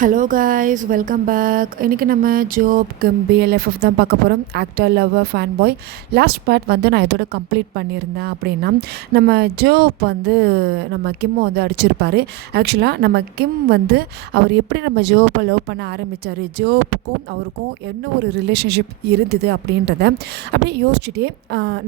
Hello guys, welcome back. இன்றைக்கி நம்ம ஜோப் கிம் பிஎல்எஃப்எஃப் தான் பார்க்க போகிறோம். Actor, lover, fan boy. Last part வந்து நான் இதோட கம்ப்ளீட் பண்ணியிருந்தேன். அப்படின்னா நம்ம ஜோப் வந்து நம்ம கிம்மை வந்து அடிச்சிருப்பார். ஆக்சுவலாக நம்ம கிம் வந்து அவர் எப்படி நம்ம ஜோப்பை லவ் பண்ண ஆரம்பித்தார், ஜோப்புக்கும் அவருக்கும் என்ன ஒரு ரிலேஷன்ஷிப் இருந்தது அப்படின்றத அப்படியே யோசிச்சுட்டே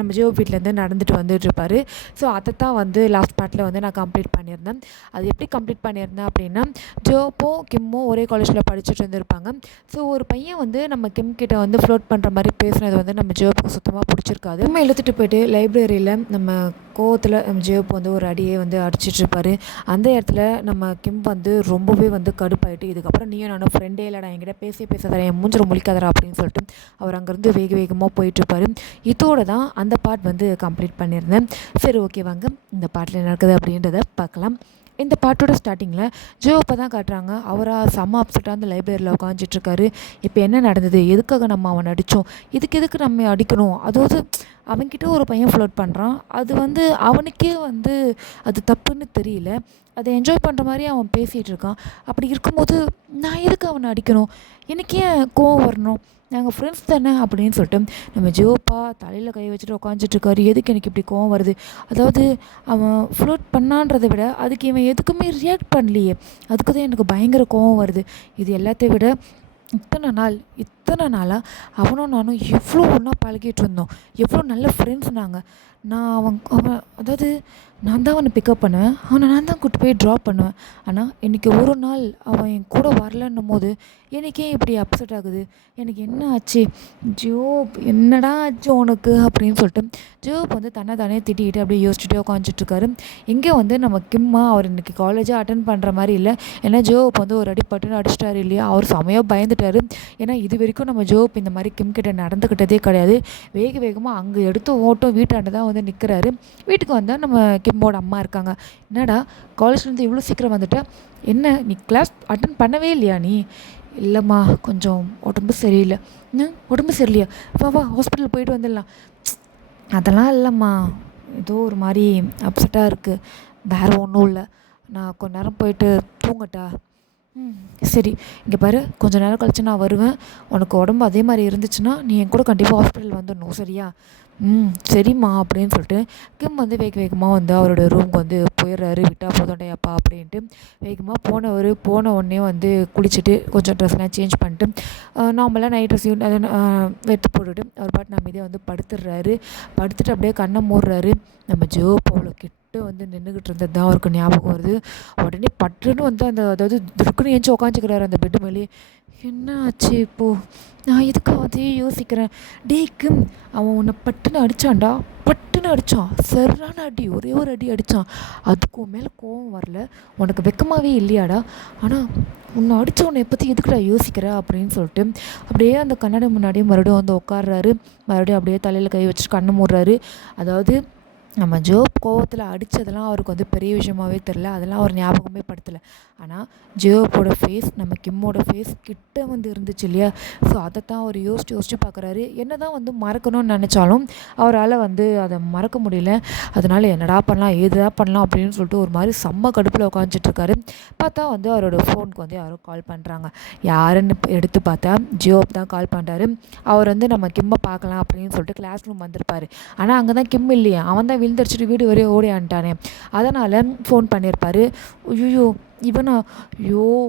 நம்ம ஜோப் வீட்டிலேருந்து நடந்துட்டு வந்துட்டுருப்பார். ஸோ அதை தான் வந்து லாஸ்ட் பார்ட்டில் வந்து நான் கம்ப்ளீட் பண்ணியிருந்தேன். அது எப்படி கம்ப்ளீட் பண்ணியிருந்தேன் அப்படின்னா, ஜோப்பும் கிம்மும் ஒரே காலேஜில் படிச்சுட்டு இருந்திருப்பாங்க. ஸோ ஒரு பையன் வந்து நம்ம கிம் கிட்ட வந்து ஃப்ளோட் பண்ணுற மாதிரி பேசுனது வந்து நம்ம ஜோப்புக்கு சுத்தமாக பிடிச்சிருக்காது. நம்ம இழுத்துட்டு போயிட்டு லைப்ரரியில் நம்ம கோவத்தில் நம்ம ஜோப் வந்து ஒரு அடியே வந்து அடிச்சிட்ருப்பார். அந்த இடத்துல நம்ம கிம் வந்து ரொம்பவே வந்து கடுப்பாயிட்டு, இதுக்கப்புறம் நீயும் நானும் ஃப்ரெண்டே இல்லைடா, என்கிட்ட பேசாதடா, என் மூஞ்சில் முழிக்காதடா அப்படின்னு சொல்லிட்டு அவர் அங்கேருந்து வேகமாக போயிட்டுருப்பார். இதோடு தான் அந்த பார்ட் வந்து கம்ப்ளீட் பண்ணியிருந்தேன். சரி, ஓகே, வாங்க இந்த பார்ட்டில் என்ன நடக்குது அப்படின்றத பார்க்கலாம். இந்த பாட்டோட ஸ்டார்டிங்கில் ஜோப்பை தான் காட்டுறாங்க. அவராக செம்ம அப்செட்டாக அந்த லைப்ரரியில் உட்காந்துட்ருக்காரு. இப்போ என்ன நடந்தது, எதுக்காக நம்ம அவனை அடித்தோம், எதுக்கு நம்ம அடிக்கணும், அதாவது அவன்கிட்ட ஒரு பையன் ஃப்ளோட் பண்ணுறான், அது வந்து அவனுக்கே வந்து அது தப்புன்னு தெரியல, அதை என்ஜாய் பண்ணுற மாதிரி அவன் பேசிகிட்டு இருக்கான். அப்படி இருக்கும்போது நான் எதுக்கு அவனை அடிக்கணும், எனக்கு ஏன் கோவம் வரணும், நாங்கள் ஃப்ரெண்ட்ஸ் தானே அப்படின்னு சொல்லிட்டு நம்ம ஜோப்பா தலையில் கை வச்சுட்டு உட்காந்துட்ருக்காரு. எதுக்கு எனக்கு இப்படி கோவம் வருது, அதாவது அவன் ஃப்ளோட் பண்ணான்றதை விட அதுக்கு இவன் எதுக்குமே ரியாக்ட் பண்ணலையே, அதுக்கு தான் எனக்கு பயங்கர கோவம் வருது. இது எல்லாத்தையும் விட இத்தனை நாளாக அவனும் நானும் எவ்வளோ ஒன்றா பழகிட்டு இருந்தோம், எவ்வளோ நல்ல ஃப்ரெண்ட்ஸ் நாங்கள். அவன் அதாவது நான் தான் அவனை பிக்கப் பண்ணுவேன், அவனை நான் தான் கூப்பிட்டு போய் ட்ராப் பண்ணுவேன். ஆனால் இன்றைக்கி ஒரு நாள் அவன் என் கூட வரலன்னும் போது எனக்கே இப்படி அப்செட் ஆகுது. எனக்கு என்ன ஆச்சு ஜோப், என்னடா ஆச்சு உனக்கு அப்படின்னு சொல்லிட்டு ஜோப் வந்து தானே திட்டிக்கிட்டு அப்படியே யோசிச்சுட்டே உட்காந்துட்ருக்காரு. இங்கே வந்து நம்ம கிம்மா அவர் இன்றைக்கி காலேஜே அட்டன் பண்ணுற மாதிரி இல்லை. ஏன்னா ஜோப் வந்து ஒரு அடி பட்டுன்னு அடிச்சிட்டாரு இல்லையா, அவர் செமையாக பயந்துட்டார். ஏன்னா இது வரைக்கும் நம்ம ஜோப் இந்த மாதிரி கிம் கிட்ட நடந்துக்கிட்டதே கிடையாது. வேகமாக அங்கே எடுத்து ஓட்டம் வீட்டாண்டு தான் வந்து நிற்கிறாரு. வீட்டுக்கு வந்தால் நம்ம கிம்மோட அம்மா இருக்காங்க. என்னடா காலேஜ்லேருந்து இவ்வளோ சீக்கிரம் வந்துட்ட, என்ன நீ கிளாஸ் அட்டன் பண்ணவே இல்லையா நீ? இல்லைம்மா, கொஞ்சம் உடம்பு சரியில்லை. உடம்பு சரியில்லையா, வா ஹாஸ்பிட்டல் போயிட்டு வந்துடலாம். அதெல்லாம் இல்லைம்மா, ஏதோ ஒரு மாதிரி அப்செட்டாக இருக்குது, வேறு ஒன்றும் இல்லை, நான் கொஞ்ச நேரம் போயிட்டு தூங்கட்டா? சரி, இங்கே பாரு, கொஞ்சம் நேரம் கழிச்சு நான் வருவேன், உனக்கு உடம்பு அதே மாதிரி இருந்துச்சுன்னா நீ என் கூட கண்டிப்பாக ஹாஸ்பிட்டல் வந்துடணும், சரியா? சரிம்மா அப்படின்னு சொல்லிட்டு கிம் வந்து வேகமாக வந்து அவரோட ரூமுக்கு வந்து போயிடுறாரு. விட்டா போதோண்டையாப்பா அப்படின்ட்டு வேகமாக போன உடனே வந்து குளிச்சுட்டு கொஞ்சம் ட்ரெஸ்லாம் சேஞ்ச் பண்ணிட்டு நார்மலாக நைட் ட்ரெஸ்ஸையும் அதை எடுத்து போட்டுட்டு அவர் பாட்டு நம்மதே வந்து படுத்துட்டு அப்படியே கண்ணை மூடுறாரு. நம்ம ஜோப் அவ்வளோ கிட்ட வந்து நின்றுக்கிட்டு இருந்தது தான் அவருக்கு ஞாபகம் வருது. உடனே பட்டுன்னு வந்து அதாவது துருக்குன்னு ஏஞ்சி உக்காந்துக்கிறாரு அந்த பெட்டு மேலேயே. என்ன ஆச்சு இப்போது, நான் எதுக்காக அதையே யோசிக்கிறேன். கிம், அவன் உன்னை பட்டுன்னு அடித்தான், சரியான அடி, ஒரே ஒரு அடி அடித்தான், அதுக்கும் மேலே கோவம் வரல, உனக்கு வெக்கமாகவே இல்லையாடா? ஆனால் உன்னை அடித்தவனை பற்றி எதுக்குடா யோசிக்கிற அப்படின்னு சொல்லிட்டு அப்படியே அந்த கண்ணாடி முன்னாடியே மறுபடியும் வந்து உட்காடுறாரு. மறுபடியும் அப்படியே தலையில் கை வச்சு கண்ணை மூடுறாரு. அதாவது நம்ம ஜோப் கோவத்தில் அடித்ததெல்லாம் அவருக்கு வந்து பெரிய விஷயமாகவே தெரில, அதெல்லாம் அவர் ஞாபகமே படுத்தலை. ஆனால் ஜோப்போட ஃபேஸ் நம்ம கிம்மோட ஃபேஸ் கிட்ட வந்து இருந்துச்சு இல்லையா, ஸோ அதைத்தான் அவர் யோசிச்சு பார்க்குறாரு. என்ன தான் வந்து மறக்கணும்னு நினச்சாலும் அவரால் வந்து அதை மறக்க முடியல. அதனால் என்னடா பண்ணலாம், ஏதுதான் பண்ணலாம் அப்படின்னு சொல்லிட்டு ஒரு மாதிரி செம்ம கடுப்பில் உட்காந்துட்ருக்காரு. பார்த்தா வந்து அவரோட ஃபோனுக்கு வந்து யாரோ கால் பண்ணுறாங்க. யாருன்னு எடுத்து பார்த்தா ஜோப் தான் கால் பண்ணுறாரு. அவர் வந்து நம்ம கிம்மை பார்க்கலாம் அப்படின்னு சொல்லிட்டு கிளாஸ் ரூம் வந்திருப்பார். ஆனால் அங்கே தான் கிம் இல்லையா, அவன் தான் விழுந்தடிச்சிட்டு வீடு வரையும் ஓடியான்ட்டானே, அதனால் ஃபோன் பண்ணியிருப்பார். இவனா,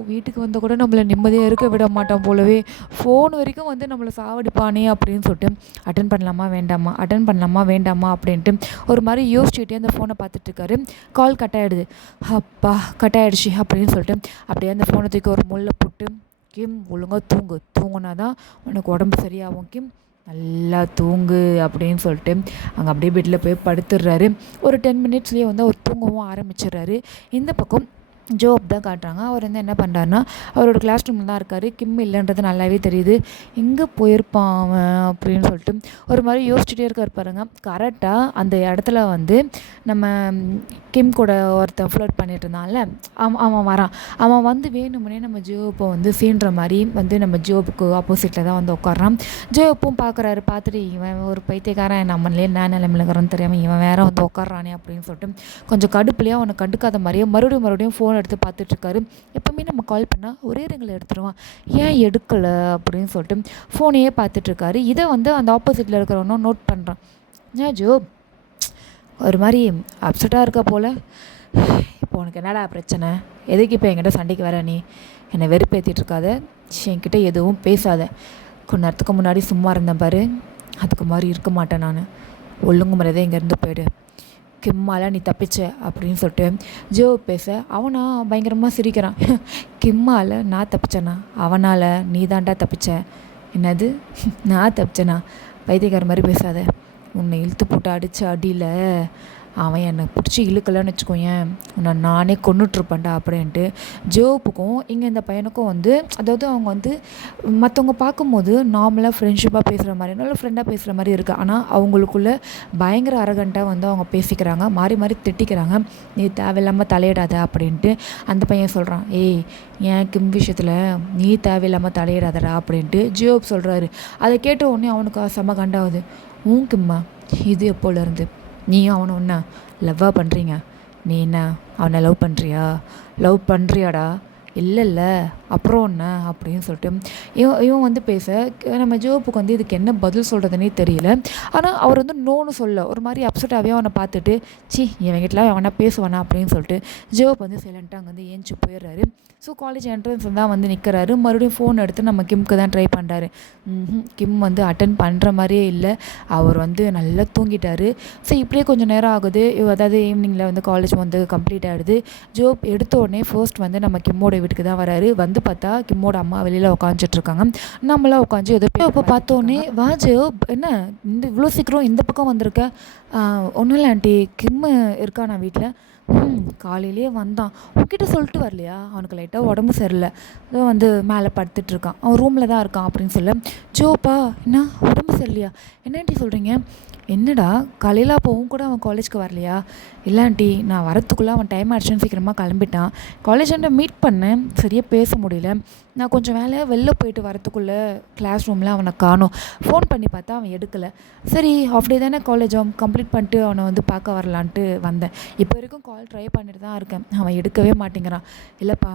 வீட்டுக்கு வந்தால் கூட நம்மளை நிம்மதியாக இருக்க விட மாட்டான் போலவே, ஃபோன் வரைக்கும் வந்து நம்மளை சாவடிப்பானே அப்படின்னு சொல்லிட்டு அட்டன் பண்ணலாமா வேண்டாமா அப்படின்ட்டு ஒரு மாதிரி யோசிச்சுக்கிட்டே அந்த ஃபோனை பார்த்துட்ருக்காரு. கால் கட் ஆகிடுது. அப்பா, கட் ஆகிடுச்சு அப்படின்னு சொல்லிட்டு அப்படியே அந்த ஃபோனை தூக்கி ஒரு முள்ள போட்டு, கிம் ஒழுங்காக தூங்குனா தான் உனக்கு உடம்பு சரியாகும் கிம், நல்லா தூங்கு அப்படின்னு சொல்லிட்டு அங்கே அப்படியே பெட்டில் போய் படுத்துடுறாரு. ஒரு 10 மினிட்ஸ்லேயே வந்து அவர் தூங்கவும் ஆரம்பிச்சிடுறாரு. இந்த பக்கம் ஜோப் தான் காட்டுறாங்க. அவர் வந்து என்ன பண்ணுறாருன்னா, அவரோட கிளாஸ் ரூமில் தான் இருக்கார். கிம் இல்லைன்றது நல்லாவே தெரியுது. எங்கே போயிருப்பான் அவன் அப்படின்னு சொல்லிட்டு ஒரு மாதிரி யோசிச்சுட்டே இருக்கார் பாருங்க. கரெக்டாக அந்த இடத்துல வந்து நம்ம கிம் கூட ஒருத்தன் ஃப்ளோட் பண்ணிட்டு இருந்தான்ல, அவன் வரான். அவன் வந்து வேணுமுன்னே நம்ம ஜோப்பை வந்து சீன்ற மாதிரி வந்து நம்ம ஜோப்புக்கு ஆப்போசிட்டில் தான் வந்து உட்காரான். ஜோப்பும் பார்த்துட்டு இவன் ஒரு பைத்தியக்காரன், நம்மளே நான் நிலைமையிலங்கிறன்னு தெரியாமல் இவன் வேற வந்து உட்காரானே அப்படின்னு சொல்லிட்டு கொஞ்சம் கடுப்புலையாக அவனை கண்டுக்காத மாதிரியே மறுபடியும் ஃபோன் எடுத்து பார்த்துட்ருக்காரு. எப்போவுமே நம்ம கால் பண்ணால் ஒரே ரிங்கில் எடுத்துருவான், ஏன் எடுக்கலை அப்படின்னு சொல்லிட்டு ஃபோனையே பார்த்துட்ருக்காரு. இதை வந்து அந்த ஆப்போசிட்டில் இருக்கிறவனும் நோட் பண்ணுறான். ஏன் ஜோப் ஒரு மாதிரி அப்செட்டாக இருக்க போல், இப்போ உனக்கு என்னடா பிரச்சனை, எதுக்கு இப்போ என்கிட்ட சண்டைக்கு வர, நீ என்னை வெறுப்பேற்றிட்டு இருக்காத, என்கிட்ட எதுவும் பேசாத, கொஞ்ச நேரத்துக்கு முன்னாடி சும்மா இருந்தேன் பாரு, அதுக்கு மாதிரி இருக்க மாட்டேன் நான், ஒழுங்கு முறையதே இங்கேருந்து போய்டு, கிம்மால் நீ தப்பிச்ச அப்படின்னு சொல்லிட்டு ஜோ பேச அவனா பயங்கரமாக சிரிக்கிறான். கிம்மால் நான் தப்பிச்சேனா, அவனால் நீ தாண்டா தப்பிச்ச. என்னது நான் தப்பிச்சேனா, வைத்தியக்கார மாதிரி பேசாத, உன்னை இழுத்து போட்டு அடித்த அடியில் அவன் என்னை பிடிச்சி இழுக்கலன்னு வச்சுக்கோயேன், உன்னை நானே கொன்னுட்ருப்பேன்டா அப்படின்ட்டு ஜோப்புக்கும் இங்கே இந்த பையனுக்கும் வந்து, அதாவது அவங்க வந்து மற்றவங்க பார்க்கும்போது நார்மலாக ஃப்ரெண்ட்ஷிப்பாக பேசுகிற மாதிரி, நல்ல ஃப்ரெண்டாக பேசுகிற மாதிரி இருக்குது. ஆனால் அவங்களுக்குள்ள பயங்கர அரகண்ட்டாக வந்து அவங்க பேசிக்கிறாங்க, மாறி மாறி திட்டிக்கிறாங்க. நீ தேவையில்லாமல் தலையிடாத அப்படின்ட்டு அந்த பையன் சொல்கிறான். ஏய், என் கிம் விஷயத்தில் நீ தேவையில்லாமல் தலையிடாதடா அப்படின்ட்டு ஜோப் சொல்கிறாரு. அதை கேட்ட உடனே அவனுக்கு செம கண்டாகுது. கிம்மா, இது எப்போலேருந்து நீயும் அவனை ஒன்றா லவ்வாக பண்ணுறீங்க, நீ என்ன அவனை லவ் பண்ணுறியாடா, இல்லைல்ல அப்புறம் என்ன அப்படின்னு சொல்லிட்டு இவன் வந்து பேச, நம்ம ஜோப்புக்கு வந்து இதுக்கு என்ன பதில் சொல்கிறதுனே தெரியல. ஆனால் அவர் வந்து நோன்னு சொல்ல ஒரு மாதிரி அப்செட்டாகவே அவனை பார்த்துட்டு, இவங்கிட்டலாம் அவனை பேசுவானா அப்படின்னு சொல்லிட்டு ஜோப் வந்து சைலண்ட்டாக அங்கே வந்து ஏஞ்சி போயிடுறாரு. ஸோ காலேஜ் என்ட்ரன்ஸ் தான் வந்து நிற்கிறாரு. மறுபடியும் ஃபோன் எடுத்து நம்ம கிம்க்கு தான் ட்ரை பண்ணுறாரு. கிம் வந்து அட்டன் பண்ணுற மாதிரியே இல்லை, அவர் வந்து நல்லா தூங்கிட்டார். ஸோ இப்படியே கொஞ்சம் நேரம் ஆகுது, அதாவது ஈவினிங்கில் வந்து காலேஜ் வந்து கம்ப்ளீட் ஆகிடுது. ஜோப் எடுத்த உடனே ஃபர்ஸ்ட் வந்து நம்ம கிம்மோட வீட்டுக்கு தான் வராரு. வந்து பார்த்தா கிம்மோட அம்மா வெளியில் உட்காந்துட்ருக்காங்க. நம்மளாம் உட்காந்து ஏதோ இப்போ பார்த்தோன்னே, வா ஜோப், என்ன இவ்வளோ சீக்கிரம் இந்த பக்கம் வந்திருக்க? ஒன்றும் இல்லை ஆண்டி, கிம்மு இருக்கானா வீட்டில்? காலையிலேயே வந்தான், உங்ககிட்ட சொல்லிட்டு வரலையா? அவனுக்கு லைட்டாக உடம்பு சரியில்லை, அதோ வந்து மேலே படுத்துட்ருக்கான், அவன் ரூமில் தான் இருக்கான் அப்படின்னு சொல்ல, ஜோப்பா என்ன உடம்பு சரியில்லையா, என்னன்ட்டி சொல்கிறீங்க? என்னடா காலையில் அப்போவும் கூட அவன் காலேஜ்க்கு வரலையா? இல்லாண்டி நான் வரத்துக்குள்ளே அவன் டைம் ஆகிடுச்சுன்னு சீக்கிரமாக கிளம்பிட்டான். காலேஜ்கிட்ட மீட் பண்ணேன், சரியாக பேச முடியல, நான் கொஞ்சம் வேலையாக வெளில போயிட்டு வரத்துக்குள்ளே கிளாஸ் ரூமில் அவனை காணோம், ஃபோன் பண்ணி பார்த்தா அவன் எடுக்கலை. சரி ஆஃப் டே தானே காலேஜ், அவன் கம்ப்ளீட் பண்ணிட்டு அவனை வந்து பார்க்க வரலான்ட்டு வந்தேன். இப்போ வரைக்கும் கால் ட்ரை பண்ணிட்டு தான் இருக்கேன், அவன் எடுக்கவே மாட்டேங்கிறான். இல்லைப்பா,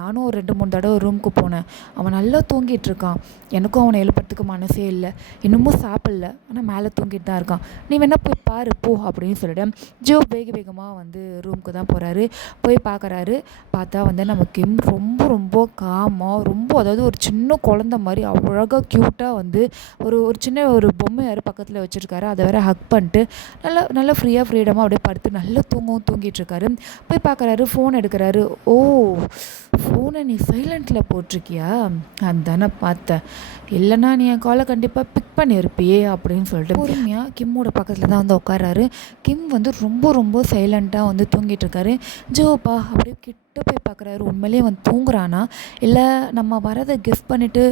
நானும் ஒரு 2-3 தடவை ரூமுக்கு போனேன், அவன் நல்லா தூங்கிட்டு இருக்கான், எனக்கும் அவனை எழுப்புறதுக்கு மனசே இல்லை, இன்னமும் சாப்பிடல, ஆனால் மேலே தூங்கிட்டு தான் இருக்கான், நீ வேணா போய் பாரு போ அப்படின்னு சொல்லிட்டு ஜோ வேகமாக வந்து ரூமுக்கு தான் போகிறாரு. போய் பார்க்குறாரு. பார்த்தா வந்து நம்ம கிம் ரொம்ப ரொம்ப காமாக, ரொம்ப அதாவது ஒரு சின்ன குழந்த மாதிரி அழகாக க்யூட்டாக வந்து ஒரு சின்ன ஒரு பொம்மை யார் பக்கத்தில் வச்சுருக்காரு, அதை வேறு ஹக் பண்ணிட்டு நல்லா ஃப்ரீடமாக அப்படியே படுத்து நல்லா தூங்கிட்டுருக்காரு. போய் பார்க்குறாரு, ஃபோன் எடுக்கிறாரு. ஓ, ஃபோனை நீ சைலண்ட்டில் போட்டிருக்கியா? அதானே பார்த்தேன், இல்லைனா நீ என் காலை கண்டிப்பாக பிக் பண்ணியிருப்பியே அப்படின்னு சொல்லிட்டு பொறுமையாக கிம்மோட பக்கத்தில் தான் வந்து உட்காராரு. கிம் வந்து ரொம்ப ரொம்ப சைலண்ட்டாக வந்து தூங்கிட்டுருக்காரு. ஜோப்பா அப்படியே கிட்ட போய் பார்க்குறாரு, உண்மையிலே அவன் தூங்குறானா இல்லை நம்ம வரதை கெஸ் பண்ணிவிட்டு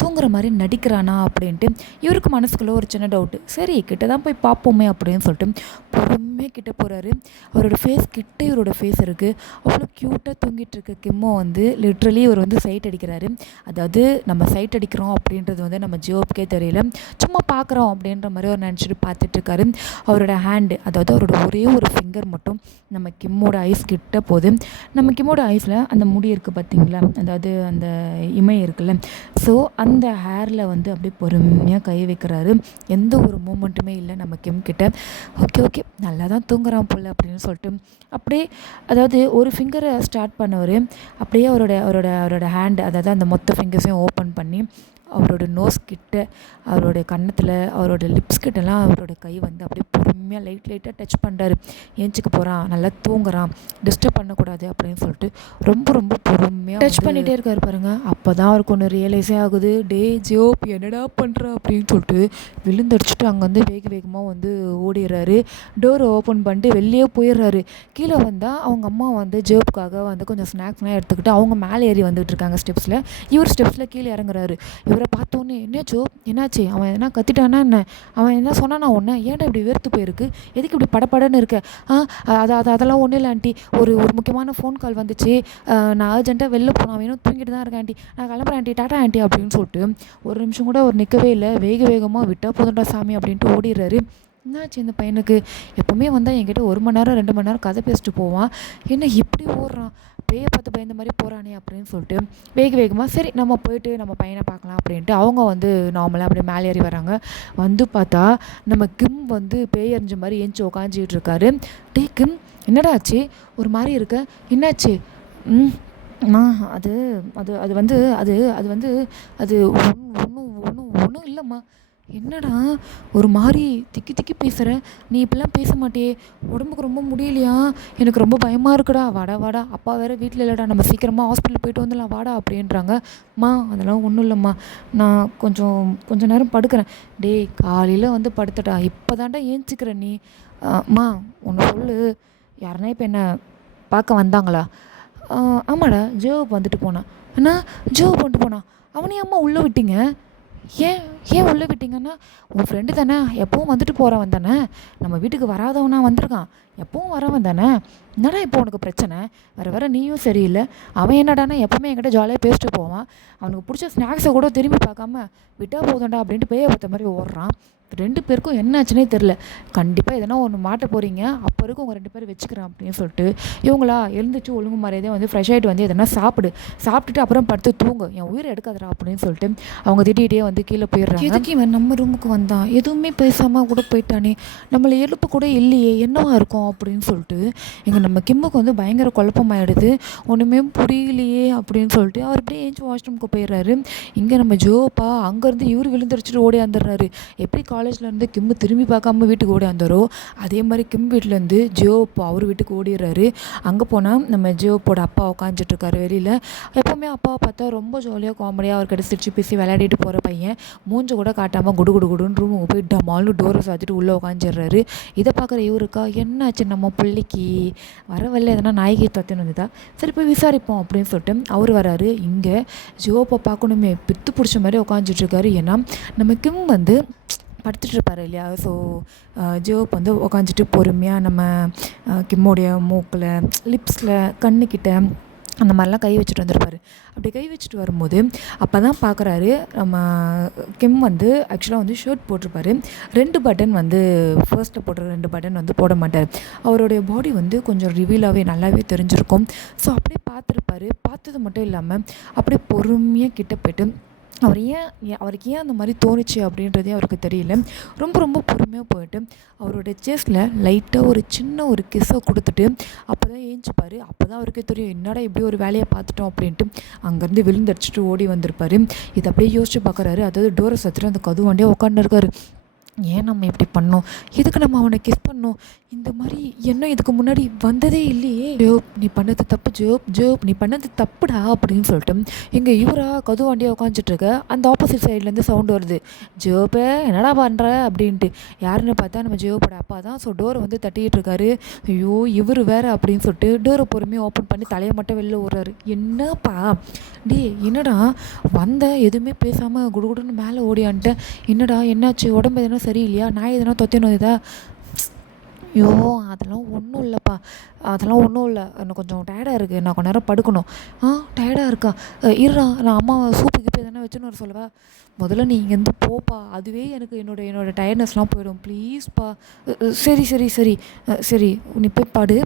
தூங்குற மாதிரி நடிக்கிறானா அப்படின்ட்டு இவருக்கு மனசுக்குள்ளே ஒரு சின்ன டவுட்டு. சரி கிட்ட தான் போய் பார்ப்போமே அப்படின்னு சொல்லிட்டு பொறுமையாக கிட்ட போகிறாரு. அவரோட ஃபேஸ் கிட்ட இவரோட ஃபேஸ் இருக்குது, அவ்வளோ க்யூட்டாக தூங்கிட்டு இருக்க கிம்மோ வந்து லிட்ரலி இவர் வந்து சைட் அடிக்கிறாரு. அதாவது நம்ம சைட் அடிக்கிறோம் அப்படின்றது வந்து நம்ம ஜோப்புக்கே தெரியல, சும்மா பார்க்குறோம் அப்படின்ற மாதிரி அவர் நினச்சிட்டு பார்த்துட்ருக்காரு. அவரோட ஹேண்டு, அதாவது அவரோட ஒரே ஒரு ஃபிங்கர் மட்டும் நம்ம கிம்மோட ஐஸ் கிட்ட போகுது. நம்ம கிம்மோட ஐஸில் அந்த முடி இருக்குது பார்த்தீங்களா, அதாவது அந்த இமை இருக்குல்ல, ஸோ அந்த ஹேரில் வந்து அப்படியே பொறுமையாக கை வைக்கிறாரு. எந்த ஒரு மூமெண்ட்டுமே இல்லை நம்ம கிம் கிட்ட. ஓகே நல்லா தான் தூங்குறான் போல் அப்படின்னு சொல்லிட்டு அப்படியே, அதாவது ஒரு ஃபிங்கரை ஸ்டார்ட் பண்ணவர் அப்படியே அவரோட ஹேண்டு, அதாவது அந்த மொத்த ஃபிங்கர்ஸையும் ஓப்பன் பண்ணி அவரோட நோஸ் கிட்ட, அவரோட கன்னத்தில், அவரோட லிப்ஸ் கிட்டலாம் அவரோட கை வந்து அப்படியே பொறுமையாக லைட்டாக டச் பண்ணுறாரு. ஏஞ்சிக்க போகிறான், நல்லா தூங்குறான், டிஸ்டர்ப் பண்ணக்கூடாது அப்படின்னு சொல்லிட்டு ரொம்ப ரொம்ப பொறுமையாக டச் பண்ணிகிட்டே இருக்காரு பாருங்கள். அப்போ தான் அவருக்கு ஒன்று ரியலைஸே ஆகுது. டே ஜோப் என்னடா பண்ணுற அப்படின்னு சொல்லிட்டு விழுந்தடிச்சிட்டு அங்கேருந்து வேகமாக வந்து ஓடிடுறாரு. டோரை ஓப்பன் பண்ணிட்டு வெளியே போயிடுறாரு. கீழே வந்தால் அவங்க அம்மா வந்து ஜோப்புக்காக வந்து கொஞ்சம் ஸ்நாக்ஸ்லாம் எடுத்துக்கிட்டு அவங்க மேலே ஏறி வந்துட்டு இருக்காங்க ஸ்டெப்ஸில். இவர் ஸ்டெப்ஸில் கீழே இறங்குறாரு. இவரை பார்த்தோன்னே, என்ன ஜோப் என்னாச்சு, அவன் என்ன கத்திட்டானா என்ன, அவன் என்ன சொன்னானா ஒன்று, ஏன்டா இப்படி வேர்த்து போயிருக்கு, எதுக்கு இப்படி படப்படன்னு இருக்க? அதெல்லாம் ஒன்றும் இல்லை ஆண்டி, ஒரு முக்கியமான ஃபோன் கால் வந்துச்சு, நான் அர்ஜென்ட்டாக வெளில போனேன், வேணும் தூங்கிட்டு தான் இருக்கேன் ஆண்டி, நான் கிளம்புறேன் ஆண்டி, டாட்டா ஆண்டி அப்படின்னு சொல்லிட்டு ஒரு நிமிஷம் கூட அவர் நிற்கவே இல்லை. வேகமாக விட்டால் போதுண்டா சாமி அப்படின்ட்டு ஓடிடுறாரு. என்னாச்சு இந்த பையனுக்கு, எப்போவுமே வந்தால் என்கிட்ட 1 மணி நேரம் 2 மணி நேரம் கதை பேசிட்டு போவான், என்ன இப்படி ஓடுறான், பேயை பார்த்து பயந்த மாதிரி போகிறானே அப்படின்னு சொல்லிட்டு வேகமாக சரி நம்ம போயிட்டு நம்ம பையனை பார்க்கலாம் அப்படின்ட்டு அவங்க வந்து நார்மலாக அப்படியே மேலே ஏறி வராங்க. வந்து பார்த்தா நம்ம கிம் வந்து பேய் எறிஞ்ச மாதிரி ஏஞ்சி உக்காஞ்சிக்கிட்டு இருக்காரு. டே கிம், என்னடா ஆச்சு? ஒரு மாதிரி இருக்க, என்னாச்சு? அம்மா அது அது அது வந்து அது அது வந்து அது ஒன்றும் ஒன்றும் ஒன்றும் இல்லைம்மா. என்னடா ஒரு மாதிரி திக்கி திக்கி பேசுகிற? நீ இப்படிலாம் பேச மாட்டியே, உடம்புக்கு ரொம்ப முடியலையா? எனக்கு ரொம்ப பயமாக இருக்குடா. வாடா வாடா, அப்பா வேறு வீட்டில் இல்லைடா, நம்ம சீக்கிரமாக ஹாஸ்பிட்டல் போயிட்டு வந்துடலாம் வாடா அப்படின்றாங்க. மா அதெல்லாம் ஒன்றும் இல்லைம்மா, நான் கொஞ்சம் நேரம் படுக்கிறேன். டேய் காலையில் வந்து படுத்தடா, இப்போ தாண்டா ஏஞ்சிக்கிற நீ. மா ஒன்று சொல்லு, யாருன்னா இப்போ என்ன பார்க்க வந்தாங்களா? ஆமாடா, ஜோப் வந்துட்டு போனான். அண்ணா ஜோப் வந்துட்டு போனான், அவனையும் அம்மா உள்ளே விட்டீங்க? ஏன் ஏன் உள்ளே விட்டீங்கன்னா? உன் ஃப்ரெண்டு தானே, எப்பவும் வந்துட்டு போகிறவன் தானே, நம்ம வீட்டுக்கு வராதவனா வந்திருக்கான், எப்பவும் வரவன் தானே. என்னடா இப்போ உனக்கு பிரச்சனை? வர நீயும் சரியில்லை. அவன் என்னடானா எப்போவுமே என்கிட்ட ஜாலியாக பேசிட்டு போவான், அவனுக்கு பிடிச்ச ஸ்நாக்ஸை கூட திரும்பி பார்க்காம விட்டா போதும்டா அப்படின்ட்டு பேயை பார்த்த மாதிரி ஓடுறான். 2 பேருக்கும் என்ன ஆச்சுன்னே தெரில. கண்டிப்பாக எதனா ஒன்று மாட்ட போகிறீங்க, அப்போ இருக்கும் உங்கள் 2 பேரும் வச்சுக்கிறேன் அப்படின்னு சொல்லிட்டு இவங்களா எழுந்துச்சு ஒழுங்கு மாதிரியே வந்து ஃப்ரெஷ் ஆகிட்டு வந்து எதனா சாப்பிட்டுட்டு அப்புறம் படுத்து தூங்கு, என் உயிரை எடுக்காதரா அப்படின்னு சொல்லிட்டு அவங்க திட்டிகிட்டே வந்து கீழே போயிடுறாங்க. எதுக்கு இவன் நம்ம ரூமுக்கு வந்தான், எதுவுமே பேசாமல் கூட போயிட்டானே, நம்மளை எழுப்பு கூட இல்லையே, என்னவா இருக்கும் அப்படின்னு சொல்லிட்டு நம்ம கிம்முக்கு வந்து பயங்கர குழப்பமாயிடுது. ஒன்றுமே புரியலையே அப்படின்னு சொல்லிட்டு அவர் அப்படியே ஏஞ்சி வாஷ்ரூமுக்கு போயிடுறாரு. இங்கே நம்ம ஜோப்பா அங்கேருந்து இவர் விழுந்துருச்சுட்டு ஓடியாந்துடுறாரு. எப்படி காலேஜ்லேருந்து கிம்மு திரும்பி பார்க்காம வீட்டுக்கு ஓடியாந்தாரோ அதே மாதிரி கிம் வீட்டிலேருந்து ஜோப் அவர் வீட்டுக்கு ஓடிடுறாரு. அங்கே போனால் நம்ம ஜோப்போட அப்பா உட்காந்துட்ருக்காரு வெளியில். எப்போவுமே அப்பாவை பார்த்தா ரொம்ப ஜாலியாக காமெடியாக அவர்கிட்ட சிரிச்சு பேசி விளையாடிட்டு போகிற பையன் மூஞ்ச கூட காட்டாமல் குடுன்னு ரூமுக்கு போய் டமால்னு டோரை சாத்திட்டு உள்ளே உட்காந்துடுறாரு. இதை பார்க்குற இவருக்கா என்னாச்சு நம்ம பிள்ளைக்கு வரவில்லை, எதனா நாய்க்கு தத்துன்னு வந்துதா, சரி போய் விசாரிப்போம் அப்படின்னு சொல்லிட்டு அவர் வராரு. இங்கே ஜோப்பை பார்க்கணுமே பித்து பிடிச்ச மாதிரி உட்காந்துட்ருக்காரு. ஏன்னா நம்ம கிம் வந்து படுத்துட்டு இருப்பார் இல்லையா. ஸோ ஜோப் வந்து உக்காந்துட்டு பொறுமையாக நம்ம கிம்மோடைய மூக்கில், லிப்ஸில், கண்ணுக்கிட்ட அந்த மாதிரிலாம் கை வச்சுட்டு வந்திருப்பார். அப்படி கை வச்சுட்டு வரும்போது அப்போ தான் பார்க்குறாரு நம்ம கிம் வந்து ஆக்சுவலாக வந்து ஷர்ட் போட்டிருப்பாரு. 2 பட்டன் வந்து ஃபர்ஸ்ட்டில் போடுற 2 பட்டன் வந்து போட மாட்டார். அவருடைய பாடி வந்து கொஞ்சம் ரிவீலாகவே நல்லாவே தெரிஞ்சிருக்கும். ஸோ அப்படியே பார்த்துருப்பாரு. பார்த்தது மட்டும் இல்லாமல் அப்படியே பொறுமையாக கிட்ட போய்ட்டு அவருக்கு ஏன் அந்த மாதிரி தோணுச்சு அப்படின்றதே அவருக்கு தெரியல. ரொம்ப பொறுமையாக போயிட்டு அவரோட செஸ்ட்டில் லைட்டாக ஒரு சின்ன ஒரு கிஸ்ஸை கொடுத்துட்டு அப்போ தான் ஏஞ்சிப்பார். அப்போ தான் அவருக்கே தெரியும் என்னடா இப்படி ஒரு வேலையை பார்த்துட்டோம் அப்படின்ட்டு அங்கேருந்து விழுந்தடிச்சிட்டு ஓடி வந்திருப்பார். இதை அப்படியே யோசிச்சு பார்க்குறாரு. அதாவது டோரை சத்துட்டு அந்த கதுவாண்டியே உட்காந்துருக்காரு. ஏன் நம்ம இப்படி பண்ணோம், எதுக்கு நம்ம அவனை கிஸ் பண்ணோம், இந்த மாதிரி என்ன இதுக்கு முன்னாடி வந்ததே இல்லையே, ஜோப் நீ பண்ணது தப்பு, ஜோப் நீ பண்ணது தப்புடா அப்படின்னு சொல்லிட்டு இங்கே இவரா கதுவாண்டியாக உட்காந்துட்ருக்க அந்த ஆப்போசிட் சைட்லேருந்து சவுண்டு வருது. ஜோப்பே என்னடா பண்ணுற அப்படின்ட்டு. யாருன்னு பார்த்தா நம்ம ஜோப்போட அப்பா தான். ஸோ டோரை வந்து தட்டிக்கிட்டு இருக்காரு. ஐயோ இவர் வேறு அப்படின்னு சொல்லிட்டு டோரை பொறுமையாக ஓப்பன் பண்ணி தலையை மட்டும் வெளில விடுறாரு. என்னப்பா டே என்னடா வந்த எதுவுமே பேசாமல் குடுகுடுன்னு மேலே ஓடியான்ட்டேன், என்னடா என்னாச்சு, உடம்பு எதனா சரியில்லையா, நான் எதனா தொத்தினோம் இதா? ஐயோ அதெல்லாம் ஒன்றும் இல்லைப்பா, அதெல்லாம் ஒன்றும் இல்லை, எனக்கு கொஞ்சம் டயர்டாக இருக்குது, நான் கொஞ்ச நேரம் படுக்கணும். டயர்டாக இருக்கா, இருடா நான் அம்மா சூப்பு கிப்பு எதனா வச்சுன்னு வர சொல்லவா? முதல்ல நீ இங்கேருந்து போப்பா, அதுவே எனக்கு என்னோட டயர்ட்னஸ்லாம் போயிடும் ப்ளீஸ்ப்பா. சரி நீ போய் பாடு.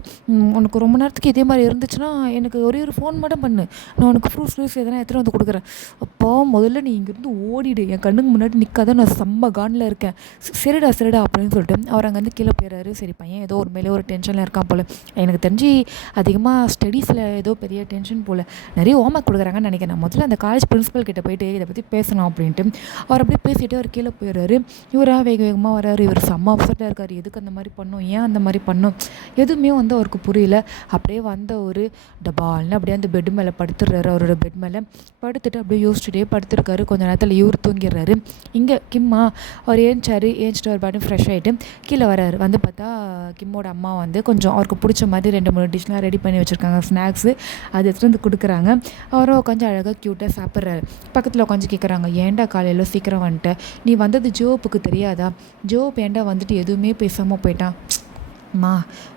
உனக்கு ரொம்ப நேரத்துக்கு இதே மாதிரி இருந்துச்சுன்னா எனக்கு ஒரே ஒரு ஃபோன் மட்டும் பண்ணு, நான் உனக்கு ஃப்ரூட்ஸ் எதனா எடுத்துகிட்டு வந்து கொடுக்குறேன். அப்பா முதல்ல நீ இங்கேருந்து ஓடிடு, என் கண்ணுக்கு முன்னாடி நிற்காத, நான் செம்ம கானில் இருக்கேன். சரிடா அப்படின்னு சொல்லிட்டு அவர் அங்கேருந்து கீழே போயிடுறாரு. சரி பையன் ஏதோ ஒரு மேலே ஒரு டென்ஷனில் இருக்கான் போல், எனக்கு தெரிஞ்சு அதிகமாக ஸ்டடீஸில் ஏதோ பெரிய டென்ஷன் போல், நிறைய ஹோம்ஒர்க் கொடுக்குறாங்கன்னு நினைக்கிறேன். முதல்ல அந்த காலேஜ் பிரின்சிபல் கிட்ட போயிட்டு இதை பற்றி பேசணும் அப்படின்ட்டு அவர் அப்படியே பேசிட்டு அவர் கீழே போயிடுறாரு. இவராக வேகமாக வர்றாரு. இவர் செம்ம அப்செட்டாக இருக்கார். எதுக்கு அந்த மாதிரி பண்ணோம், ஏன் அந்த மாதிரி பண்ணோம், எதுவுமே வந்து அவருக்கு புரியல. அப்படியே வந்த ஒரு டபால்னு அப்படியே அந்த பெட் மேலே படுத்துடுறாரு. அவரோட பெட் மேலே படுத்துட்டு அப்படியே யோசிச்சுட்டே படுத்துருக்காரு. கொஞ்சம் நேரத்தில் இவர் தூங்கிடுறாரு. இங்கே கிம்மா அவர் ஏஞ்சிட்டு அவர் பாட்டு ஃப்ரெஷ் ஆகிட்டு கீழே வர்றாரு. வந்து பார்த்தா கிம்மோட அம்மா வந்து கொஞ்சம் அவருக்கு பிடிச்ச மாதிரி 2-3 டிஷ்லாம் ரெடி பண்ணி வச்சுருக்காங்க, ஸ்நாக்ஸு. அது எடுத்துகிட்டு வந்து கொடுக்குறாங்க. அவரும் கொஞ்சம் அழகாக க்யூட்டாக சாப்பிட்றாரு. பக்கத்தில் உட்காந்து கேட்குறாங்க, ஏன்டா காலையில் சீக்கிரம் வந்துட்ட, நீ வந்தது ஜோப்புக்கு தெரியாதா, ஜோப் ஏன்டா வந்துட்டு எதுவுமே பேசாமல் போயிட்டான், அம்மா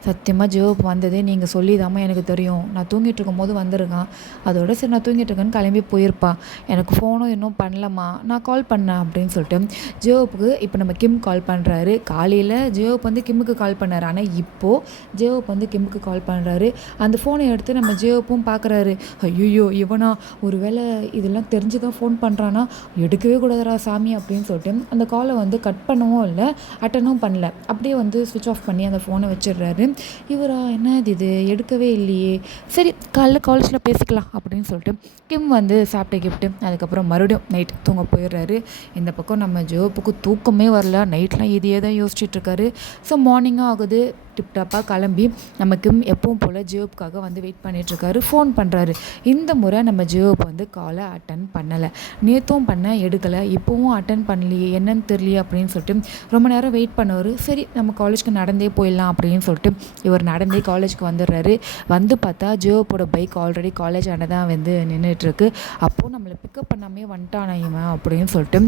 சத்தியமாக ஜோப் வந்ததே நீங்கள் சொல்லி தாம்மா எனக்கு தெரியும். நான் தூங்கிட்டு இருக்கும்போது வந்திருக்கான். அதோட சரி நான் தூங்கிட்டு இருக்கேன்னு கிளம்பி போயிருப்பா. எனக்கு ஃபோனும் இன்னும் பண்ணலம்மா, நான் கால் பண்ணேன் அப்படின்னு சொல்லிட்டு ஜோப்புக்கு இப்போ நம்ம கிம் கால் பண்ணுறாரு. காலையில் ஜோப் வந்து கிம்முக்கு கால் பண்ணார். ஆனால் இப்போது ஜோப் வந்து கிம்முக்கு கால் பண்ணுறாரு. அந்த ஃபோனை எடுத்து நம்ம ஜோப்பும் பார்க்குறாரு. ஐயோ இவனா ஒரு வேளை இதெல்லாம் தெரிஞ்சு தான் ஃபோன் பண்ணுறானா, எடுக்கவே கூடாதுடா சாமி அப்படின்னு சொல்லிட்டு அந்த காலை வந்து கட் பண்ணவும் இல்லை, அட்டனும் பண்ணல. அப்படியே வந்து ஸ்விட்ச் ஆஃப் பண்ணி அந்த ஃபோனை வச்சிடுறாரு. இவரா என்னது இது எடுக்கவே இல்லையே, சரி காலைல காலேஜில் பேசிக்கலாம் அப்படின்னு சொல்லிட்டு கிம் வந்து சாப்பிட்டு கிஃப்ட்டு அதுக்கப்புறம் மறுபடியும் நைட் தூங்க போயிடுறாரு. இந்த பக்கம் நம்ம ஜோப்புக்கு தூக்கமே வரல. நைட்லாம் இதையே தான் யோசிச்சுட்ருக்காரு. ஸோ மார்னிங்காக ஆகுது. டிப்டாப்பாக கிளம்பி நம்ம கிம் எப்பவும் போல் ஜியோப்புக்காக வந்து வெயிட் பண்ணிகிட்ருக்காரு. ஃபோன் பண்ணுறாரு. இந்த முறை நம்ம ஜியோப் வந்து காலை அட்டன் பண்ணலை. நேற்றும் பண்ண எடுக்கலை, இப்போவும் அட்டன் பண்ணலையே என்னன்னு தெரியலையே அப்படின்னு சொல்லிட்டு ரொம்ப நேரம் வெயிட் பண்ணுவார். சரி நம்ம காலேஜ்க்கு நடந்தே போயிடலாம் அப்படின்னு சொல்லிட்டு இவர் நடந்தே காலேஜ்க்கு வந்துடுறாரு. வந்து பார்த்தா ஜியோப்போட பைக் ஆல்ரெடி காலேஜ் ஆண்ட தான் வந்து நின்றுட்டுருக்கு. அப்போது நம்மளை பிக்கப் பண்ணாமே வந்துட்டானா இவன் அப்படின்னு சொல்லிட்டு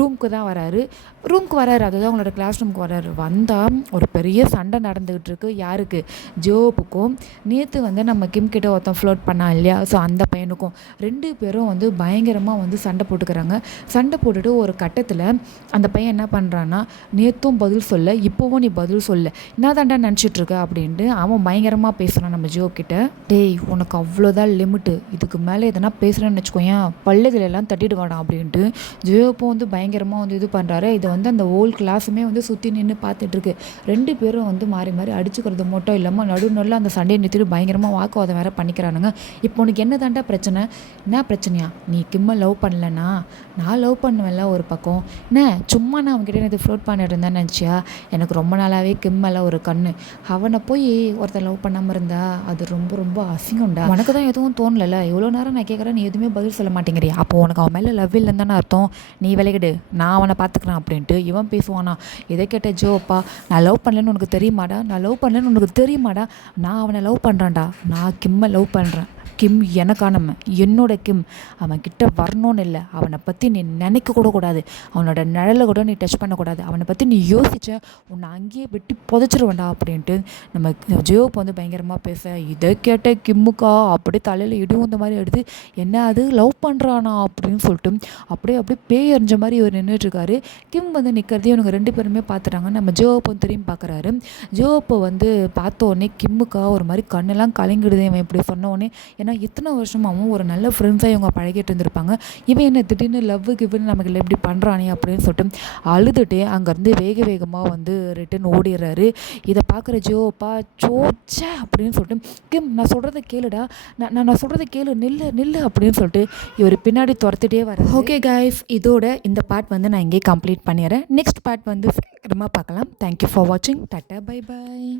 ரூமுக்கு தான் வராரு. அதுதான் அவங்களோட கிளாஸ் ரூமுக்கு வராரு. வந்தால் ஒரு பெரிய சண்டை நடந்துக்கிட்டு இருக்கு. யாருக்கு? ஜோப்புக்கும் நேற்று வந்து நம்ம கிம் கிட்ட ஒருத்தன் ஃப்ளோட் பண்ணா இல்லையா, ஸோ அந்த பையனுக்கும் 2 பேரும் வந்து பயங்கரமாக வந்து சண்டை போட்டுக்கிறாங்க. சண்டை போட்டுட்டு ஒரு கட்டத்தில் அந்த பையன் என்ன பண்ணுறான்னா, நேற்றும் பதில் சொல்ல, இப்போவும் நீ பதில் சொல்ல, என்ன தாண்டா நினச்சிட்ருக்க அப்படின்ட்டு அவன் பயங்கரமாக பேசுகிறான் நம்ம ஜோ கிட்ட. டேய் உனக்கு அவ்வளோதான் லிமிட்டு, இதுக்கு மேலே எதனா பேசுகிறேன்னு வச்சுக்கோயேன் பல்லுகளெல்லாம் தட்டிட்டு வாடான் அப்படின்ட்டு ஜோப்போ வந்து பயங்கரமாக வந்து இது பண்ணுறாரு. இதை வந்து அந்த ஹோல் கிளாஸுமே வந்து சுற்றி நின்று பார்த்துட்ருக்கு. 2 பேரும் வந்து மாறி மாறி அடிச்சுக்கிறது மட்டும் இல்லாமல் நடுநடுவில் அந்த சண்டையை நிறுத்திட்டு பயங்கரமாக வாக்குவாதம் வேறு பண்ணிக்கிறானுங்க. இப்போ உனக்கு என்ன தாண்டா பிரச்சனை? என்ன பிரச்சனையா? நீ கிம்மை லவ் பண்ணலன்னா நான் லவ் பண்ணுவேன்ல ஒரு பக்கம். என்ன சும்மா நான் அவன்கிட்ட எனக்கு ஃப்ளோட் பண்ணிட்டு இருந்தேன்னு நினச்சியா? எனக்கு ரொம்ப நாளாகவே கிம்மெல்ல ஒரு கண்ணு. அவனை போய் ஒருத்தர் லவ் பண்ணாமல் இருந்தா அது ரொம்ப ரொம்ப அசிங்கம்டா. உனக்கு தான் எதுவும் தோணலை. இவ்வளோ நேரம் நான் கேட்குறேன், நீ எதுவுமே பதில் சொல்ல மாட்டேங்கிறியா? அப்போ உனக்கு அவன் மேலே லவ் இல்லைன்னு தானே அர்த்தம். நீ விலகிடு, நான் அவனை பார்த்துக்கிறேன் அப்படின்ட்டு இவன் பேசுவானா. இதை கேட்ட ஜோப்பா, நான் லவ் பண்ணலன்னு உனக்கு தெரியுமாடா, நான் அவனை லவ் பண்ணுறேன்டா, நான் கிம்மை லவ் பண்ணுறேன். கிம் எனக்கானவன், என்னோட கிம். அவன் கிட்ட வரணும்னு இல்லை, அவனை பற்றி நீ நினைக்க கூட கூடாது, அவனோட நிழலை கூட நீ டச் பண்ணக்கூடாது. அவனை பற்றி நீ யோசிச்ச உன்னை அங்கேயே வெட்டி புதைச்சிருவேண்டா அப்படின்ட்டு நம்ம ஜியோப் வந்து பயங்கரமாக பேச, இதை கேட்ட கிம்முக்கா அப்படியே தலையில் இடிவும் இந்த மாதிரி எடுத்து, என்ன அது லவ் பண்ணுறானா அப்படின்னு சொல்லிட்டு அப்படியே பேய் எறிஞ்ச மாதிரி இவர் நின்றுட்டுருக்காரு. கிம் வந்து நிற்கிறதையும் இவங்க 2 பேருமே பார்த்துட்டாங்க. நம்ம ஜியோப்பை வந்து திரும்பி பார்க்குறாரு. ஜியோப்பை வந்து பார்த்த உடனே கிம்முக்கா ஒரு மாதிரி கண்ணெல்லாம் கலங்கிடுது இவன் இப்படி சொன்ன உடனே. ஏன்னா இத்தனை வருஷமாகவும் ஒரு நல்ல ஃப்ரெண்ட்ஸாக இவங்க பழகிட்டு இருந்திருப்பாங்க. இவன் என்ன திடீர்னு லவ்வுக்கு நமக்கு இல்லை இப்படி பண்ணுறானே அப்படின்னு சொல்லிட்டு அழுதுகிட்டே அங்கேருந்து வேகமாக வந்து ரிட்டன் ஓடிடுறாரு. இதை பார்க்குற ஜோப்பா சோச்சே அப்படின்னு சொல்லிட்டு, கிம் நான் சொல்கிறத கேளுடா, நான் சொல்கிறத கேளு, நில்லு அப்படின்னு சொல்லிட்டு இவர் பின்னாடி துரத்துட்டே வர. ஓகே கைஸ், இதோட இந்த பார்ட் வந்து நான் இங்கே கம்ப்ளீட் பண்ணிடுறேன். நெக்ஸ்ட் பார்ட் வந்து சீக்கிரமாக பார்க்கலாம். தேங்க்யூ ஃபார் வாட்சிங். Tata bye bye.